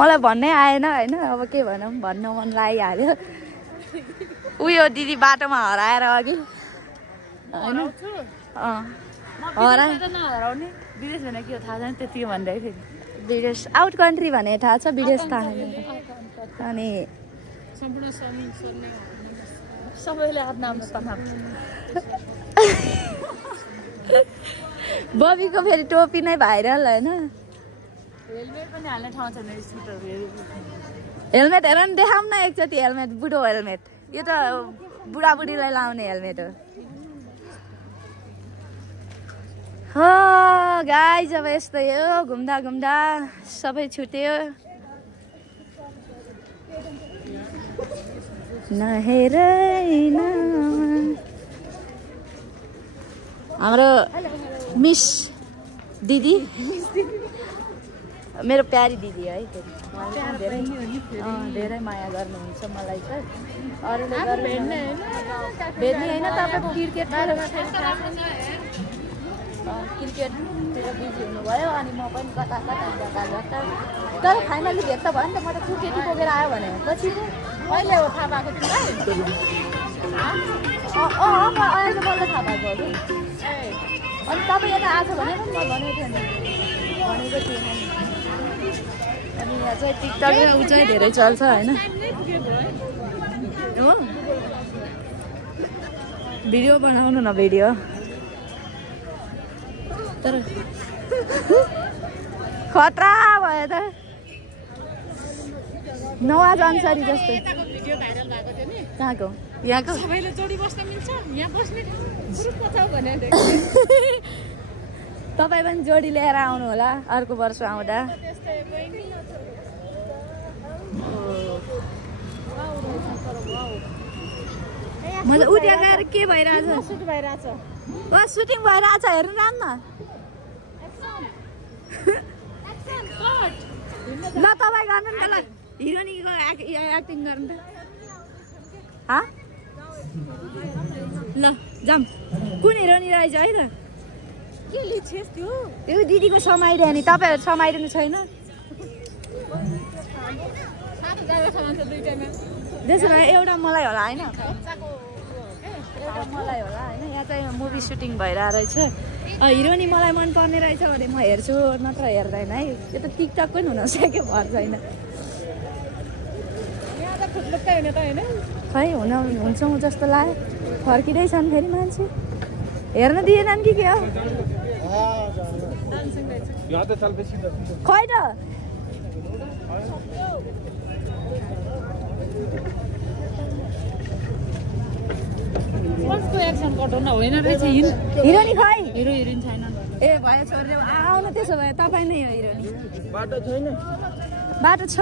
मलाई भन्नै आएन हैन अब के भनौँ भन्न मन लागिहाल्यो उयो दिदी बाटोमा हराएर अघि हैन हराउने विदेश भने के थाहा छैन त्यतिकै भन्दै फेरि विदेश आउट कन्ट्री भने थाहा छ विदेश थाहा छैन अनि सबैले आफ्नो आफ्नो तनाव बबीको फेरि टोपी नै भाइरल हैन हेलमेट पनि हाल्ने ठाउँ छैन स्कुटरहरू हेलमेट हेर नि देखाउँ न एकचोटि हेलमेट बुढो हेलमेट यो त बुढाबुढीलाई लाउने हेलमेट हो गाइस अब यस्तै हो घुम्दा घुम्दा सबै छुट्यो नहेरै न हाम्रो मिस दिदी मेरो प्यारी दिदी है धेरै माया गर्नुहुन्छ मलाई चाहिँ अरूले भेट्ने होइन तपाईँको क्रिकेटतिर बिजी हुनुभयो अनि म पनि कता तर फाइनली भेट त भयो नि त म त क्रिकेटी बोकेर आयो भने पछि अहिले हो थाहा पाएको तिमीलाई अहिले बल्ल थाहा पाएको हो कि अनि तपाईँ यता आएको भने म भनेको थिएन भनेको थिएन अनि यहाँ चाहिँ टिकटक ऊ चाहिँ धेरै चल्छ होइन हो भिडियो बनाउनु न भिडियो तर खतरा भयो त नवाज अन्सारी जस्तो भिडियो भाइरल भएको थियो नि कहाँको यहाँको सबैले जोडी बस्न मिल्छ यहाँ बस्ने ग्रुपमा छ भने तपाईँ पनि जोडी लिएर आउनु होला अर्को वर्ष आउँदा मतलब उठ्या गएर के भइरहेछ सुटिङ भइरहेछ हेर्नु राम न ल तपाईँ गर्नु नि त ल हिरोनीको एक्टिङ गर्नु त ल जाम कुन हिरोनी रहेछ है त के लिछेस त्यो त्यो दिदीको समाइरहे नि तपाईँहरू समाइरहनु छैन त्यसो भए एउटा मलाई होला होइन एउटा मलाई होला होइन यहाँ चाहिँ मुभी सुटिङ भइरहेको रहेछ हिरोनी मलाई मनपर्ने रहेछ भने म हेर्छु नत्र हेर्दैन है यो त टिकटक पनि हुन सक्यो भर छैन खै हुन्छौँ जस्तो लाग्यो फर्किँदैछन् फेरि मान्छे हेर्न दिएनन् कि के हो खै त हिरोनी खै हिरो हिरोइन छैन ए भयो छोड्ने आउनु त्यसो भए तपाईँ नै हो हिरोनी बाटो छैन बाटो छ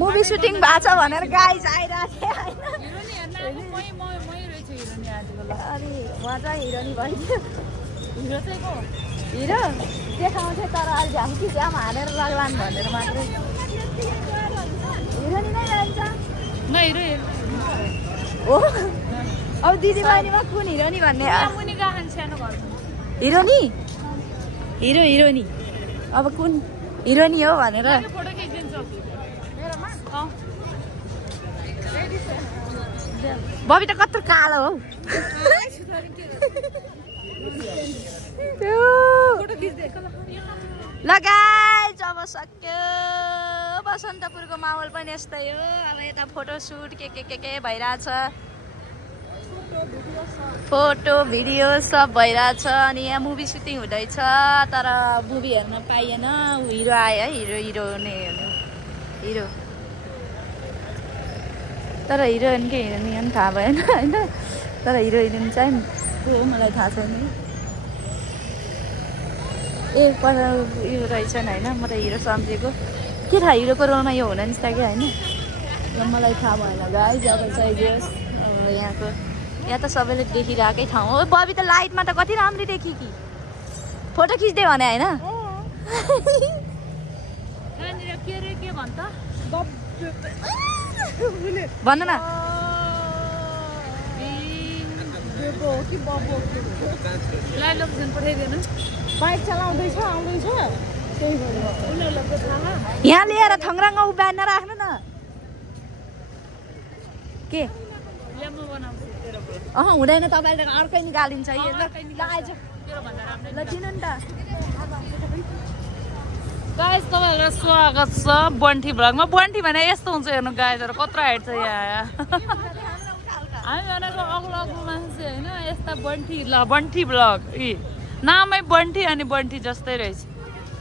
मुभी सुटिङ भएको छ भनेर गाइज आइरहेको अनि उहाँ चाहिँ हिरोनी भइदियो हिरो चाहिँ को हिरो देखाउँथ्यो तर अहिले झ्याम्की झ्याम हालेर लाग्लान् भनेर मात्रै हिरोनी नै रहन्छ न हिरो हो अब दिदी बहिनीमा कुन हिरोनी भन्ने हिरोनी हिरो हिरोनी अब कुन हिरोनी हो भनेर बबी त कत्रो कालो हो लगाइ जब सक्यो बसन्तपुरको माहौल पनि यस्तै हो अब यता फोटोसुट के भइरहेछ फोटो भिडियो सब भइरहेछ अनि यहाँ मुभी सुटिङ हुँदैछ तर मुभी हेर्न पाइएन हिरो आयो है हिरो नै हिरो तर हिरोइन के हिरोइन पनि थाहा भएन होइन तर हिरो हिरोइन चाहिँ को हो मलाई थाहा छैन ए पर यो रहेछन् होइन म त हिरो सम्झेको के थाहा हिरोको रोलमा यो हुन नि त कि होइन मलाई थाहा भएन गाइज अब चाहिँ यहाँको यहाँ त सबैले देखिरहेकै ठाउँ हो बबी त लाइटमा त कति राम्ररी देखि कि फोटो खिच्दै भने होइन भन्न न बाइक चलाउँदैछ आउँदैछ यहाँ लिएर थङ्राङ्ग उभ्याएर राख्नु न के हुँदैन तपाईँले अर्कै निकालिन्छ ल आइज ल दिनु नि त गाइस तपाईहरुलाई स्वागत छ बन्टी भ्लगमा बन्टी भने यस्तो हुन्छ हेर्नु गाइसहरु कत्रो हाइट छ यहाँ हामी भनेको अग्लो अग्लो मान्छे हैन यस्ता बन्टी भ्लग नामै बन्टी अनि बन्टी जस्तै रहेछ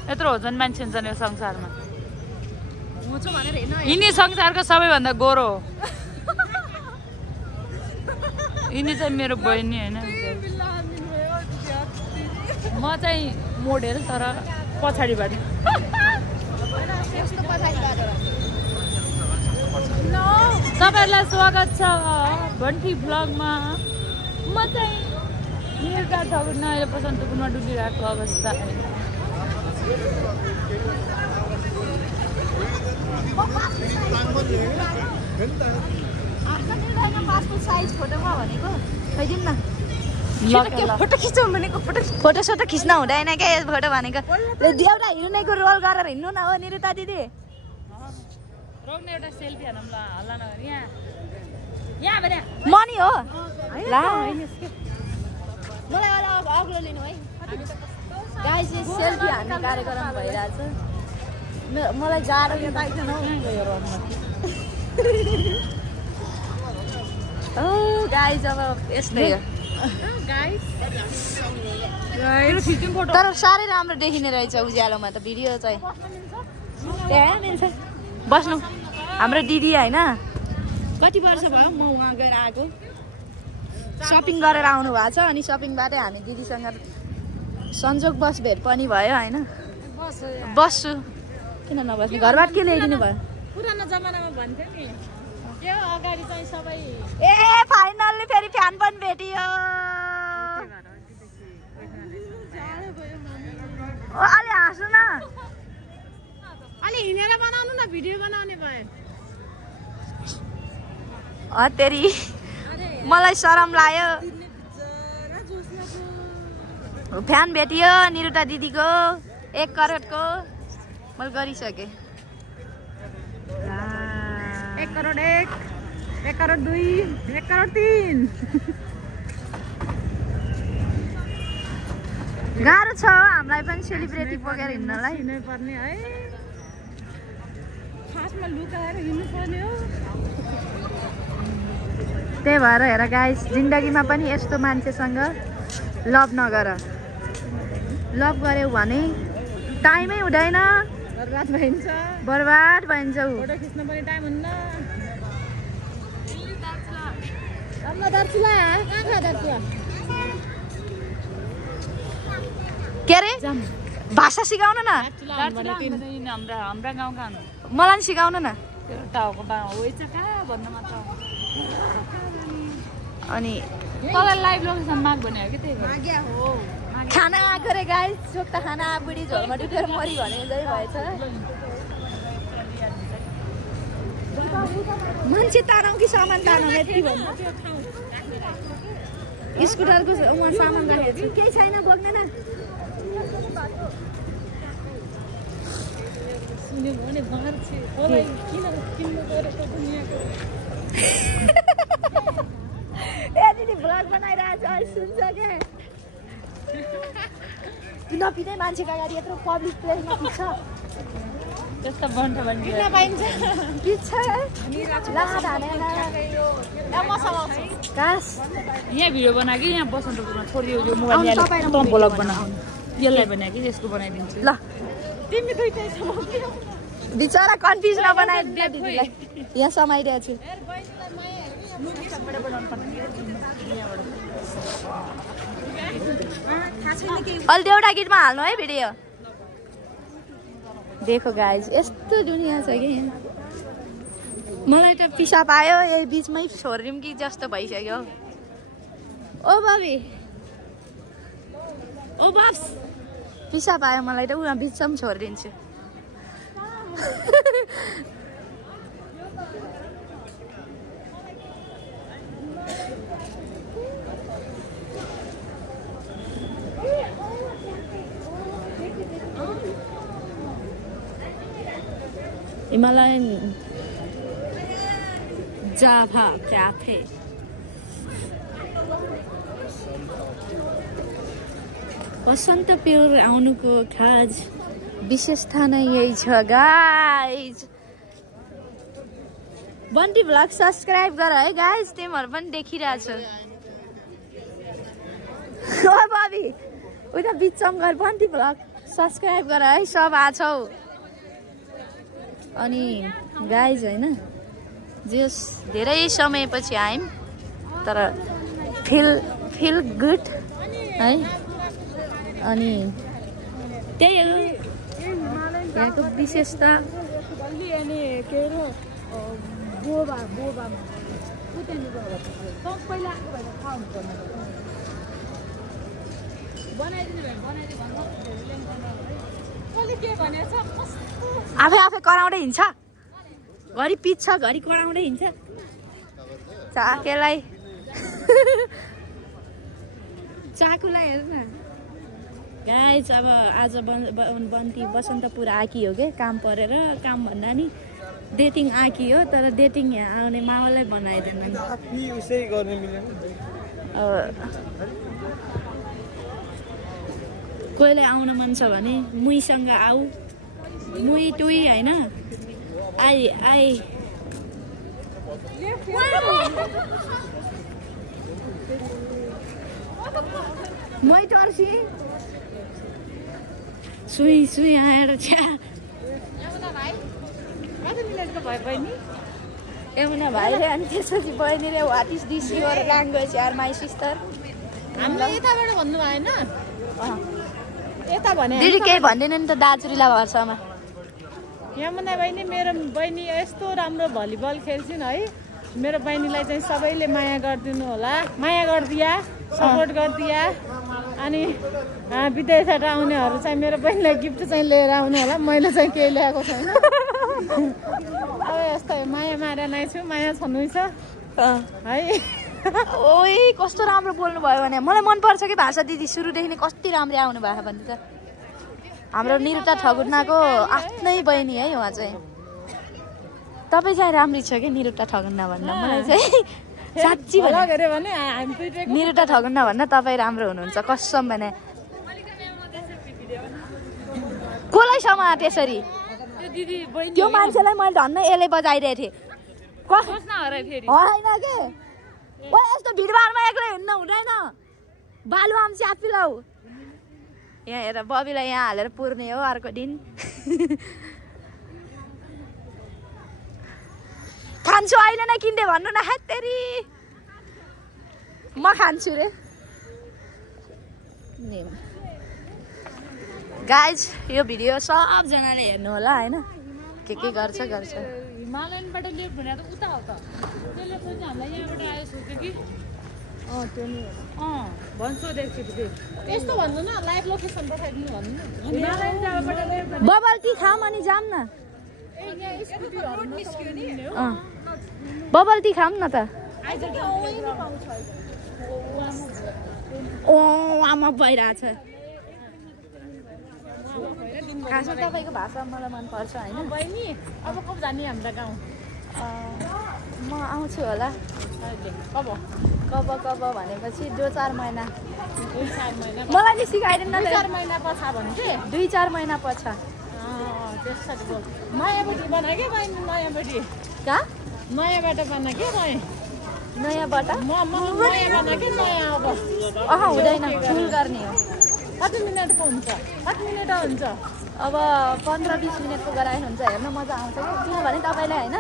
यत्रो होजन मान्छे हुन्छन् यो संसारमा यिनी संसारको सबैभन्दा गोरो हो यिनी चाहिँ मेरो बहिनी हैन म चाहिँ मोडेल तर पछाडिबाट तपाईहरुलाई स्वागत छ बन्टी भ्लगमा म चाहिँ निर्गा ठाकुर अहिले बसन्तपुरमा डुलिरहेको अवस्था फोटोमा भनेको खैदिउँ न फोटो खिच्नु भनेको फोटो सोटो खिच्न हुँदैन क्या यो फोटो भनेको एउटा हिँड्नेको रोल गरेर हिँड्नु न हो निरुता दिदी एउटा सेल्फी हानौँ ल हल्ला नगर यहाँ भने मनी हो ला मलाई अग्लो लिनु है गाइस सेल्फी हान्ने कार्यक्रम भइरहेछ मलाई गाह्रो यो पाइदैन हौ गाइस अब यस्तै हो तर साह्रै राम्रो देखिने रहेछ उज्यालोमा त भिडियो चाहिँ त्यहाँ मिल्छ बस्नु हाम्रो दिदी होइन कति वर्ष भयो म उहाँ गएर आएको सपिङ गरेर आउनु भएको छ अनि सपिङबाटै हामी दिदीसँग संजोगवश भेट पनि भयो होइन बस्छु किन नबस्नु घरबाट के ल्याइदिनु भयो पुरानो जमानामा भन्थ्यो नि के अगाडि चाहिँ सबै ए फाइनल्ली फेरि फ्यान पनि भेटियो अलि हाँस्नु न अलि हिँडेर बनाउनु न भिडियो बनाउने भए तेरी मलाई शरम लाग्यो फ्यान भेटियो निरुता दिदीको 1 करोडको मैले गरिसकेँ 1 करोड 1 करोड 2 1 करोड 3 गाह्रो छ हामीलाई पनि सेलिब्रेटी बोकेर हिँड्नलाई पर्ने है खासमा लुकाएर हिँड्नु पर्ने हो त्यही भएर हेर गाइस जिन्दगीमा पनि यस्तो मान्छेसँग लभ नगर लभ गर्यौ भने टाइमै हुँदैन बर्बाद भइन्छ फोटो खिच्न पनि टाइम हुन्न दर्चुला के अरे भाषा सिकाउनु न हाम्रा गाउँका मलाई पनि सिकाउनु न टाउको भन्नु मात्र अनि तँलाई लाइभ लोकेसन माग भने हो कि त्यही हो खाना आएको रे गाइस चोक त खाना बुढी झोलमा डुबेर मरि भने जै भएछ मान्छे तानौ कि सामान तानौ यति भन्नु स्कुटरको उहाँ सामान राखेको छु केही छैन बोक्दैन सुन्यो भने बाहर छ ओलाई किन किन्नु गरेको दुनियाको ए दिदी भ्लग बनाइरहेछ अहिले सुन्छ के नपिँदै मान्छेको अगाडि यत्रो पब्लिक प्लेसमा पिच्छ त्यस्तो बन्ट बन्टी पाइन्छ पिच्छ यहाँ भिडियो बनायो कि यहाँ बसन्तपुरमा छोडियो यो मोबाइल भ्लग बनाऊ यसलाई बनायो कि यसको बनाइदिन्छु ल तिमी दुईटै छौ बिचरा कन्फ्युज नबनाइ दिदीलाई यहाँ समाइरहेको छु अहिले एउटा गीतमा हाल्नु है भिडियो देखो गाइज यस्तो दुनियाँ छ कि मलाई त पिसाब आयो यही बिचमै छोडिदिउँ कि जस्तो भइसक्यो ओ बबी ओ बस पिसाब आयो मलाई त उहाँ बिचमा छोडिदिन्छु हिमालयन जाभा क्याफे। बसन्तपुर आउनुको खास विशेषता नै यही छ गाइज। बन्टी भ्लग सब्सक्राइब गर है गाइज, तिमीहरू पनि देखिरहेछ। बबी उता बिचम गएर बन्टी भ्लग सब्सक्राइब गर है, सब आछौ। अनि गाइज होइन जस धेरै समयपछि आयौँ तर फिल गुड है। अनि त्यही हो यहाँको विशेषता। आफै आफै कराउँदै हिँड्छ, घरि पिच्छ घरि कराउँदै हिँड्छ चाकेलाई। चाकुलाई हेर्नु न गाइज। अब आज बन्टी बसन्तपुर आकी हो क्या, काम परेर। काम भन्दा नि डेटिङ आकी हो, तर डेटिङ यहाँ आउने माहौलै बनाइदिएन। कोहीलाई आउन मन छ भने मुईसँग आऊ, मुई टुई होइन आई मै टर्सी सुई आएर छ्या यमुना भाइले। अनि त्यसपछि बहिनीले what is this your language यार माई सिस्टर। हामीलाई यताबाट भन्नु भएन, यता भने दिदी केही भन्दैन नि त दाजुरीलाई भर्छमा। यमुना बहिनी, मेरो बहिनी यस्तो राम्रो भलिबल खेल्छिन् है। मेरो बहिनीलाई चाहिँ सबैले माया गरिदिनु होला, माया गरिदिया, सपोर्ट गरिदिया। अनि विदेशबाट आउनेहरू चाहिँ मेरो बहिनीलाई गिफ्ट चाहिँ लिएर आउनु होला। मैले चाहिँ केही ल्याएको छैन। अब यस्तै माया मारे नै छु, माया छनु छ है। ओइ कस्तो राम्रो बोल्नु भयो भने मलाई मनपर्छ कि भाषा दिदी। सुरुदेखि नै कति राम्रो आउनु भएको भने त। हाम्रो निरुता ठगुन्नाको आफ्नै बहिनी है उहाँ चाहिँ। तपाईँ चाहिँ राम्री छ कि निरुता ठगुन्ना भन्दा मलाई चाहिँ साँच्ची भने निरुता ठगुन्ना भन्दा तपाईँ राम्रो हुनुहुन्छ कसम भने। कसलाई समा त्यसरी त्यो मान्छेलाई मैले धन्न यसले बजाइरहेको थिएँ होइन के। ओ यस्तो भिडभाडमा एक्लै हिँड्नु हुँदैन, बालु आम्ची आफै लाऊ। यहाँ हेर बबीलाई यहाँ हालेर पुर्ने हो अर्को दिन। खान्छु अहिले नै किन्दै भन्नु न हेतेरी, म खान्छु रे। गाइज यो भिडियो सबजनाले हेर्नु होला होइन, के गर्छ। हिमालयनबाट लेफ्ट भने त उता हो त, त्यसले पनि हामीलाई यहाँबाट आयो सोच्यो कि त्यो नि भन्छ देखि यस्तो भन्नु न, लाइभ लोकेसन पठाइदिनु भन्नु न। हिमालयन जाबाट लेफ्ट बबल टी खाम अनि जाम न। बबल टी खाम न त। ओ आमा भइरहेछ। खासमा तपाईँको भाषा मलाई मनपर्छ होइन बहिनी। अब कब जाने हाम्रो गाउँ? म आउँछु होला। कब भनेपछि 2-4 महिना। 2-4 महिना मलाई नि सिकाइदिनु न। 2-4 महिना पछि भन्थे। 2-4 महिना पछि। त्यसरी बोल। नयाँबटी बना के बहिनी, नयाँबटी कहाँ? नयाँबाट बना के बहिनी, नयाँबाट नयाँ बना के नयाँ। अब हुँदैन, फुल गर्ने हो। कति मिनटको हुन्छ? कति मिनट हुन्छ? अब 15-20 मिनटको गराए हुन्छ। हेर्न मजा आउँछ कि, किनभने तपाईँलाई होइन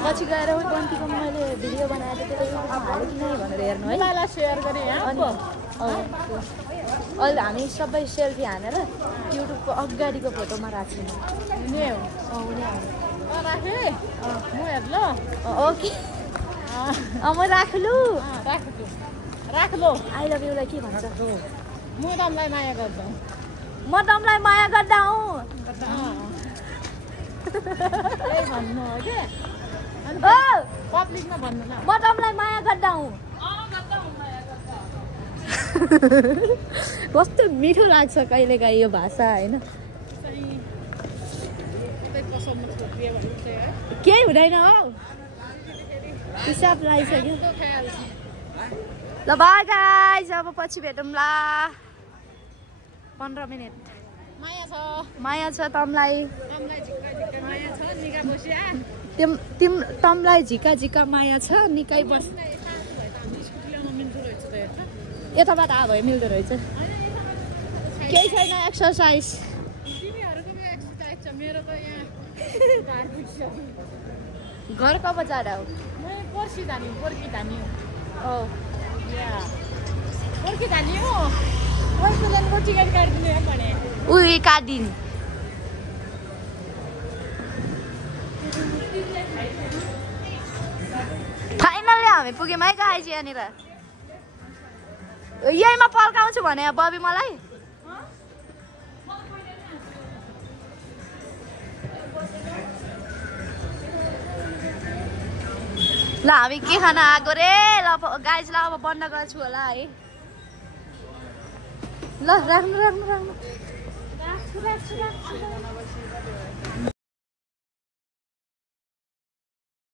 पछि गएर बन्टीको मैले भिडियो बनाएको थिएँ त्यसले हालेँ कि नै भनेर हेर्नु है। मलाई सेयर गरेँ अनि अहिले हामी सबै सेल्फी हानेर युट्युबको अगाडिको फोटोमा राख्छौँ। हुने हो राखेँ म हेर्ल। ओके म राख्लु राख्लो। आई लभ युलाई के भन्छ? म तँलाई माया गर्दा, म तँलाई माया गर्दा हुँ भन्नु हो कि पब्लिकमा भन्नु न, म तँलाई माया गर्दा हुँ। कस्तो मिठो लाग्छ कहिलेकाहीँ यो भाषा होइन। कसम केही हुँदैन हौ हिसाब लगाइसक्यो ल बाई गाइस अब पछि भेटौँला 15 मिनेट माया छ तमलाई तमलाई झिका झिका माया छ निकै बस यताबाट आ भयो मिल्दो रहेछ केही छैन एक्सर्साइज घर कब जाँदा हो पर्सि जाने पर्खी जाने हो पर्खी जाने हो पर्खिजनको टिकट काटिदिनु भने उही काटिदिनु फाइनल्ली हामी पुग्यौँ है गाइज यहाँनिर यहीमा पल्काउँछु भने बबी मलाई ल हामी के खाना आएको रे ल गाइज ल अब बन्द गर्छु होला है ल राख्नु